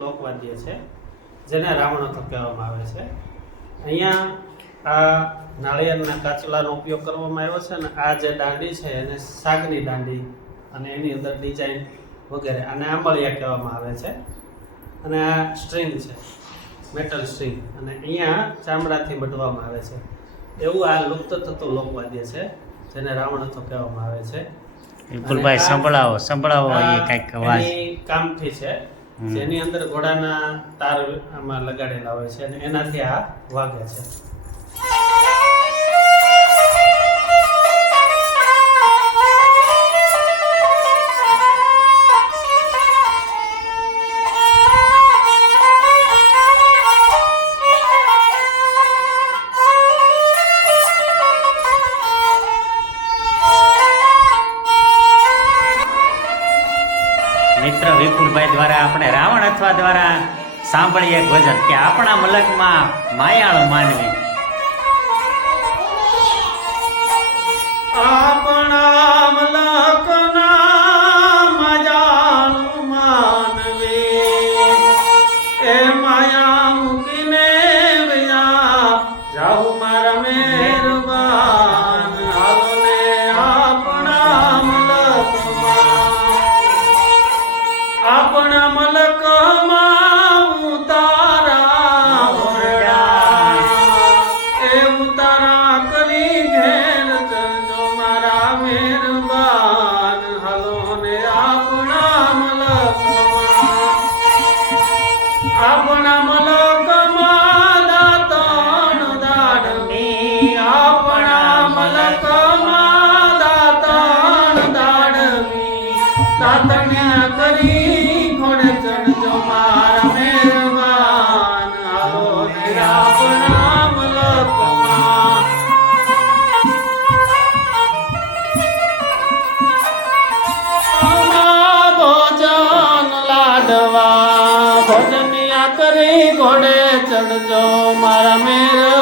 લોકવાદ્ય છે જેને રાવણોથો કહેવામાં આવે છે. અહીંયા આ નાળિયેરના કાચલાનો ઉપયોગ કરવામાં આવ્યો છે અને આ જે દાંડી છે એને શાકની દાંડી અને એની અંદર ડિઝાઇન વગેરે આને આંબળિયા કહેવામાં આવે છે. અને આ સ્ટ્રિંગ છે મેટલ સ્ટ્રિંગ. અને અહીંયા ચામડાથી બટવામાં આવે છે. એવું આ લુપ્ત થતું લોકવાદ્ય છે જેને રાવણથો કહેવામાં આવે છે. વિપુલભાઈ સંભળાવો સંભળાવો કંઈક અવાજ. કામથી છે. જેની અંદર ઘોડાના તાર આમાં લગાડેલા હોય છે અને એનાથી આ વાગે છે. મિત્ર વિપુલભાઈ દ્વારા આપણે રાવણ અથવા દ્વારા સાંભળીએ ભજન કે આપણા મલકમાં માયાળો માનવી. માનવે. એ માયા મૂકીને જાઉં આપણા મલકમાં દાતણ દાડમી આપણા મલકમાં દાતણ દાડમી દાતણ્યા કરી ઘોડે ચડજો મારા મેરવાન. આવો આપણા ઘોડે ચડજો મારા મેરા